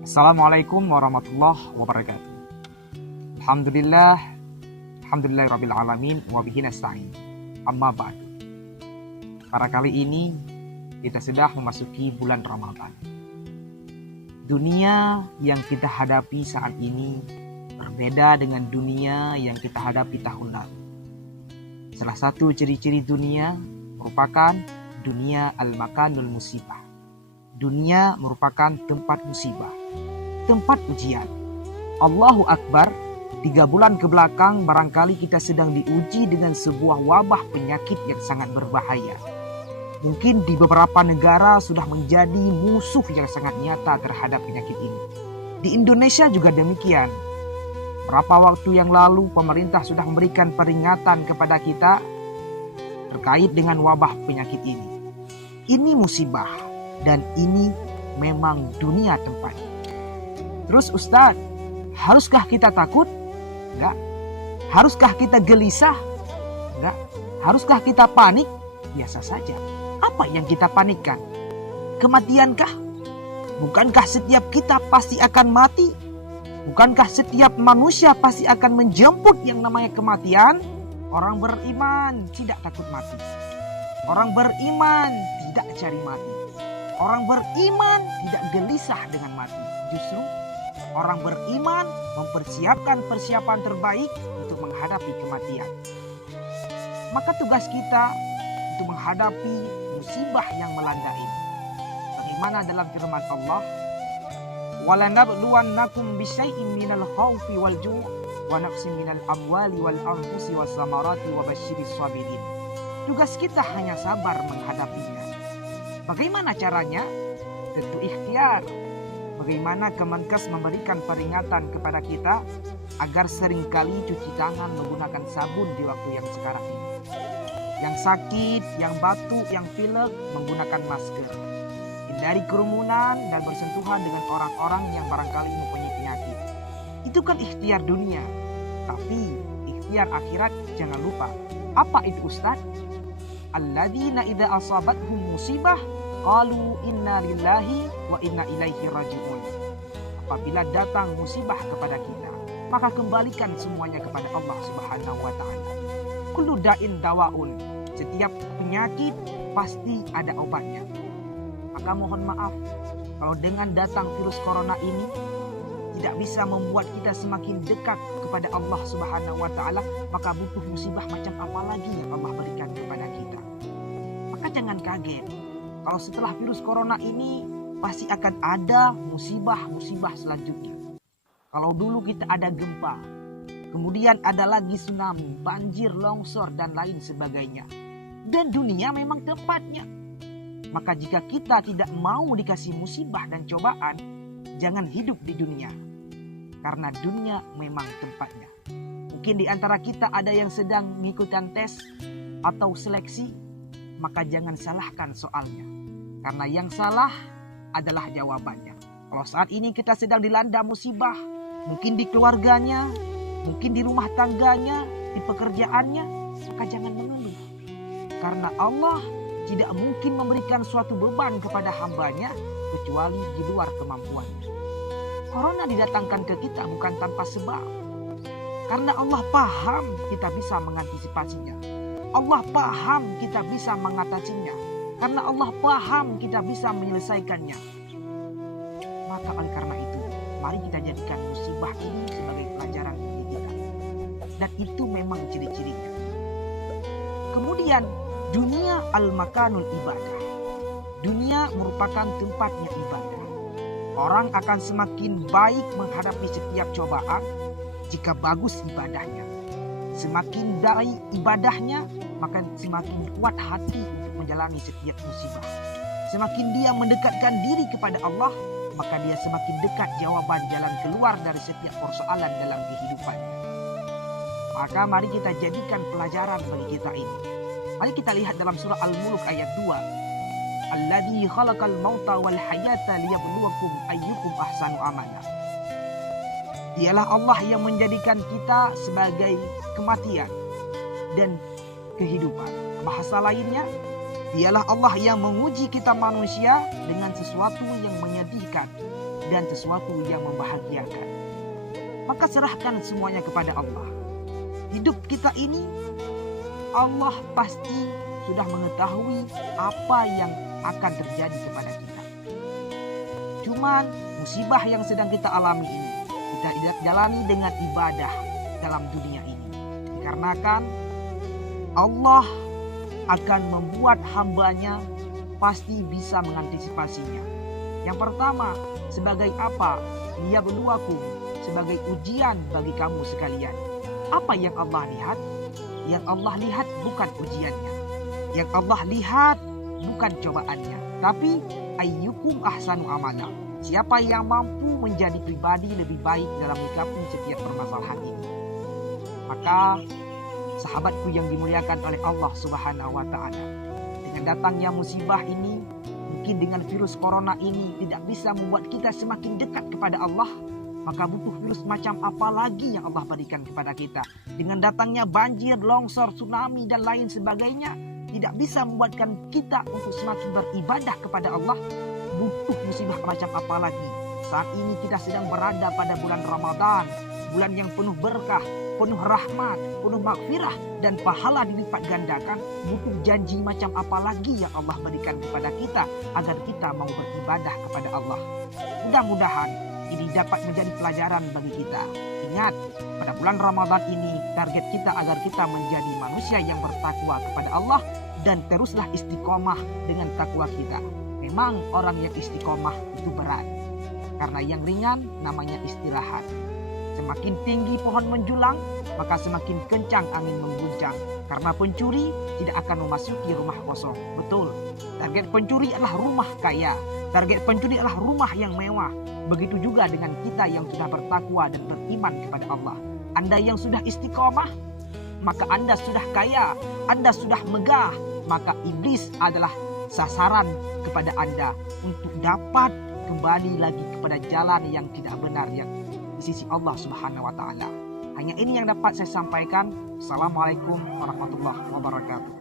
Assalamualaikum warahmatullahi wabarakatuh. Alhamdulillahirabbil alamin wa bihi nasta'in. Amma ba'du. Pada kali ini kita sudah memasuki bulan Ramadan. Dunia yang kita hadapi saat ini berbeda dengan dunia yang kita hadapi tahun lalu. Salah satu ciri-ciri dunia merupakan dunia al-makanul musibah. Dunia merupakan tempat musibah, tempat ujian. Allahu Akbar, 3 bulan ke belakang barangkali kita sedang diuji dengan sebuah wabah penyakit yang sangat berbahaya. Mungkin di beberapa negara sudah menjadi musuh yang sangat nyata terhadap penyakit ini. Di Indonesia juga demikian. Berapa waktu yang lalu pemerintah sudah memberikan peringatan kepada kita terkait dengan wabah penyakit ini. Ini musibah. Dan ini memang dunia tempatnya. Terus Ustadz, haruskah kita takut? Enggak. Haruskah kita gelisah? Enggak. Haruskah kita panik? Biasa saja. Apa yang kita panikkan? Kematiankah? Bukankah setiap kita pasti akan mati? Bukankah setiap manusia pasti akan menjemput yang namanya kematian? Orang beriman tidak takut mati. Orang beriman tidak cari mati. Orang beriman tidak gelisah dengan mati. Justru orang beriman mempersiapkan persiapan terbaik untuk menghadapi kematian. Maka tugas kita untuk menghadapi musibah yang melanda ini. Bagaimana dalam firman Allah? وَلَنَبْلُوَنَّكُمْ بِشَيْءٍ مِّنَ الْخَوْفِ وَالْجُوعِ وَنَقْصٍ مِّنَ الْأَمْوَالِ وَالْأَنفُسِ وَالثَّمَرَاتِ وَبَشِّرِ الصَّابِرِينَ. Tugas kita hanya sabar menghadapinya. Bagaimana caranya? Tentu ikhtiar. Bagaimana Kemenkes memberikan peringatan kepada kita agar seringkali cuci tangan menggunakan sabun di waktu yang sekarang ini. Yang sakit, yang batuk, yang pilek menggunakan masker. Hindari kerumunan dan bersentuhan dengan orang-orang yang barangkali mempunyai penyakit. Itu kan ikhtiar dunia. Tapi ikhtiar akhirat jangan lupa. Apa itu Ustaz? Alladzina idza asabathum musibah qalu inna lillahi wa inna ilaihi raji'un. Apabila datang musibah kepada kita, maka kembalikan semuanya kepada Allah Subhanahu wa taala. Kullu da'in dawaun. Setiap penyakit pasti ada obatnya. Maka mohon maaf kalau dengan datang virus corona ini tidak bisa membuat kita semakin dekat kepada Allah Subhanahu wa taala, maka butuh musibah macam apa lagi yang Allah berikan kepada kita. Maka jangan kaget kalau setelah virus corona ini pasti akan ada musibah-musibah selanjutnya. Kalau dulu kita ada gempa, kemudian ada lagi tsunami, banjir, longsor dan lain sebagainya. Dan dunia memang tempatnya. Maka jika kita tidak mau dikasih musibah dan cobaan, jangan hidup di dunia. Karena dunia memang tempatnya. Mungkin di antara kita ada yang sedang mengikuti tes atau seleksi, maka jangan salahkan soalnya. Karena yang salah adalah jawabannya. Kalau saat ini kita sedang dilanda musibah, mungkin di keluarganya, mungkin di rumah tangganya, di pekerjaannya, maka jangan mengeluh. Karena Allah tidak mungkin memberikan suatu beban kepada hambanya kecuali di luar kemampuannya. Corona didatangkan ke kita bukan tanpa sebab. Karena Allah paham kita bisa mengantisipasinya. Allah paham kita bisa mengatasinya. Karena Allah paham kita bisa menyelesaikannya. Maka oleh karena itu, mari kita jadikan musibah ini sebagai pelajaran bagi kita. Dan itu memang ciri-cirinya. Kemudian, dunia al-makanul ibadah. Dunia merupakan tempatnya ibadah. Orang akan semakin baik menghadapi setiap cobaan jika bagus ibadahnya. Semakin baik ibadahnya, maka semakin kuat hati untuk menjalani setiap musibah. Semakin dia mendekatkan diri kepada Allah, maka dia semakin dekat jawaban jalan keluar dari setiap persoalan dalam kehidupannya. Maka mari kita jadikan pelajaran bagi kita ini. Mari kita lihat dalam surah Al-Mulk ayat 2. Alladzi khalaqal mauta wal hayata liyabluwakum ayyukum ahsanu amala. Dialah Allah yang menjadikan kita sebagai kematian dan kehidupan. Bahasa lainnya, dialah Allah yang menguji kita manusia dengan sesuatu yang menyedihkan dan sesuatu yang membahagiakan. Maka serahkan semuanya kepada Allah. Hidup kita ini Allah pasti sudah mengetahui apa yang akan terjadi kepada kita. Cuman musibah yang sedang kita alami ini kita jalani dengan ibadah dalam dunia ini. Dikarenakan Allah akan membuat hambanya pasti bisa mengantisipasinya. Yang pertama, sebagai apa? Liyabluwakum, sebagai ujian bagi kamu sekalian. Apa yang Allah lihat? Yang Allah lihat bukan ujiannya. Yang Allah lihat bukan cobaannya. Tapi ayyukum ahsanu amala. Siapa yang mampu menjadi pribadi lebih baik dalam menyikapi setiap permasalahan ini. Maka sahabatku yang dimuliakan oleh Allah Subhanahu wa taala, dengan datangnya musibah ini, mungkin dengan virus corona ini tidak bisa membuat kita semakin dekat kepada Allah, maka butuh virus macam apa lagi yang Allah berikan kepada kita. Dengan datangnya banjir, longsor, tsunami dan lain sebagainya, tidak bisa membuatkan kita untuk semakin beribadah kepada Allah. Butuh musibah macam apa lagi? Saat ini kita sedang berada pada bulan Ramadan, bulan yang penuh berkah, penuh rahmat, penuh makfirah dan pahala dilipat gandakan. Butuh janji macam apa lagi yang Allah berikan kepada kita agar kita mau beribadah kepada Allah. Mudah-mudahan ini dapat menjadi pelajaran bagi kita. Ingat, pada bulan Ramadan ini target kita agar kita menjadi manusia yang bertakwa kepada Allah dan teruslah istiqomah dengan takwa kita. Memang orang yang istiqomah itu berat, karena yang ringan namanya istirahat. Semakin tinggi pohon menjulang, maka semakin kencang angin mengguncang. Karena pencuri tidak akan memasuki rumah kosong. Betul, target pencuri adalah rumah kaya. Target pencuri adalah rumah yang mewah. Begitu juga dengan kita yang sudah bertakwa dan beriman kepada Allah. Anda yang sudah istiqomah, maka Anda sudah kaya, Anda sudah megah. Maka iblis adalah sasaran kepada Anda untuk dapat kembali lagi kepada jalan yang tidak benar yang di sisi Allah Subhanahu wa taala. Hanya ini yang dapat saya sampaikan. Assalamualaikum warahmatullahi wabarakatuh.